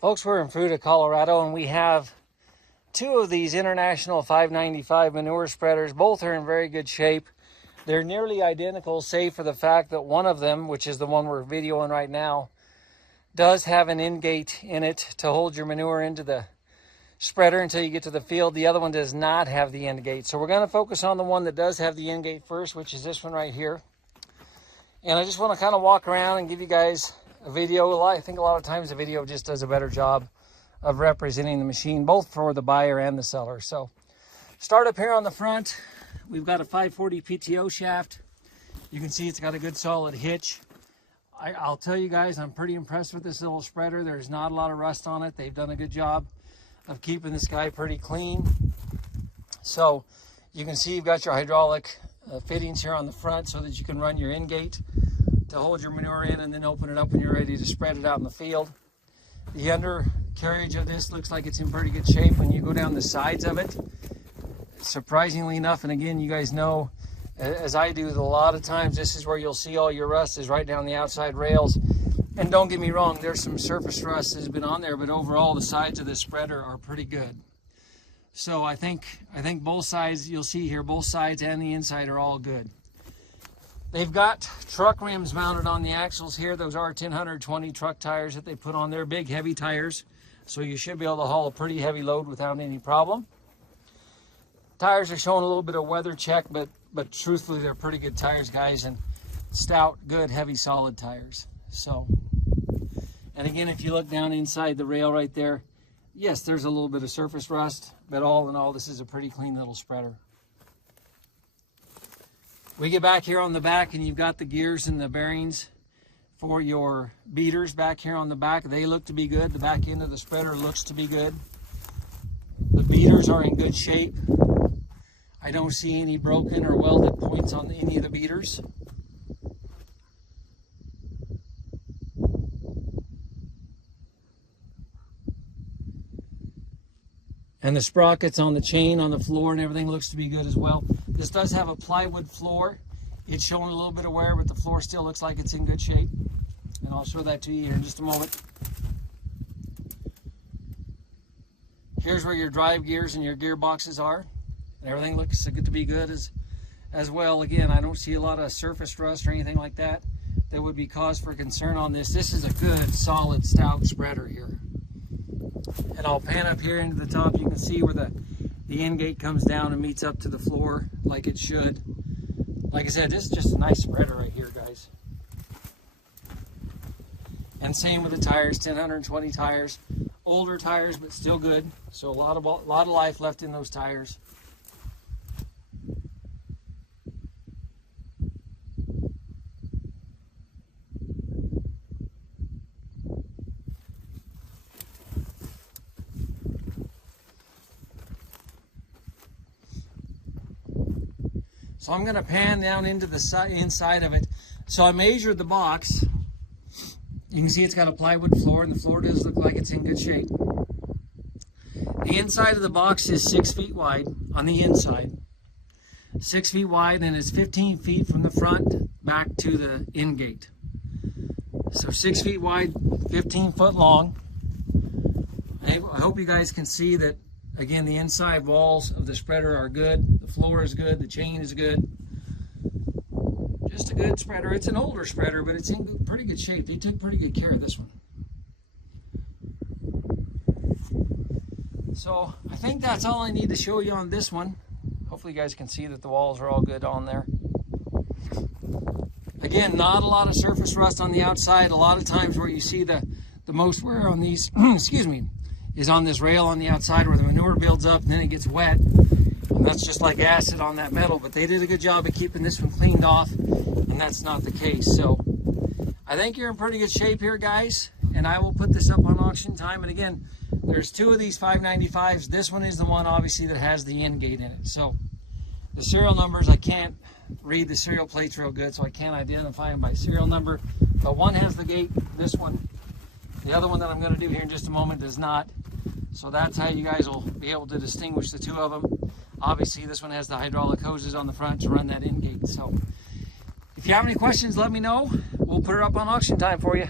Folks, we're in Fruita, Colorado, and we have two of these International 595 manure spreaders. Both are in very good shape. They're nearly identical, save for the fact that one of them, which is the one we're videoing right now, does have an end gate in it to hold your manure into the spreader until you get to the field. The other one does not have the end gate. So we're going to focus on the one that does have the end gate first, which is this one right here. And I just want to kind of walk around and give you guys a video. I think a lot of times the video just does a better job of representing the machine, both for the buyer and the seller. So start up here on the front. We've got a 540 PTO shaft. You can see it's got a good solid hitch. I'll tell you guys, I'm pretty impressed with this little spreader. There's not a lot of rust on it. They've done a good job of keeping this guy pretty clean. So you can see you've got your hydraulic fittings here on the front so that you can run your end gate to hold your manure in and then open it up when you're ready to spread it out in the field. The undercarriage of this looks like it's in pretty good shape. When you go down the sides of it, surprisingly enough, and again, you guys know, as I do, a lot of times this is where you'll see all your rust is right down the outside rails. And don't get me wrong, there's some surface rust that's been on there, but overall the sides of this spreader are pretty good. So I think both sides, you'll see here, both sides and the inside are all good. They've got truck rims mounted on the axles here. Those are 1,020 truck tires that they put on there, big heavy tires. So you should be able to haul a pretty heavy load without any problem. Tires are showing a little bit of weather check, but truthfully, they're pretty good tires, guys, and stout, good, heavy, solid tires. So, and again, if you look down inside the rail right there, yes, there's a little bit of surface rust, but all in all, this is a pretty clean little spreader. We get back here on the back, and you've got the gears and the bearings for your beaters back here on the back. They look to be good. The back end of the spreader looks to be good. The beaters are in good shape. I don't see any broken or welded points on any of the beaters. And the sprockets on the chain, on the floor, and everything looks to be good as well. This does have a plywood floor. It's showing a little bit of wear, but the floor still looks like it's in good shape. And I'll show that to you here in just a moment. Here's where your drive gears and your gearboxes are. And everything looks good to be good as well. Again, I don't see a lot of surface rust or anything like that that would be cause for concern on this. This is a good, solid, stout spreader here. And I'll pan up here into the top. You can see where the end gate comes down and meets up to the floor like it should. Like I said, this is just a nice spreader right here, guys. And same with the tires, 1,020 tires. Older tires, but still good. So a lot of life left in those tires. So I'm going to pan down into the inside of it. So I measured the box. You can see it's got a plywood floor, and the floor does look like it's in good shape. The inside of the box is 6 feet wide on the inside. 6 feet wide, and it's 15 feet from the front back to the end gate. So 6 feet wide, 15 foot long. I hope you guys can see that. Again, the inside walls of the spreader are good. The floor is good. The chain is good. Just a good spreader. It's an older spreader, but it's in pretty good shape. They took pretty good care of this one. So I think that's all I need to show you on this one. Hopefully you guys can see that the walls are all good on there. Again, not a lot of surface rust on the outside. A lot of times where you see the most wear on these, excuse me, is on this rail on the outside where the manure builds up and then it gets wet. And that's just like acid on that metal, but they did a good job of keeping this one cleaned off, and that's not the case. So I think you're in pretty good shape here, guys, and I will put this up on auction time. And again, there's two of these 595s. This one is the one, obviously, that has the end gate in it. So the serial numbers, I can't read the serial plates real good, so I can't identify them by serial number. But one has the gate, this one. The other one that I'm going to do here in just a moment does not. So that's how you guys will be able to distinguish the two of them. Obviously, this one has the hydraulic hoses on the front to run that end gate. So if you have any questions, let me know. We'll put it up on auction time for you.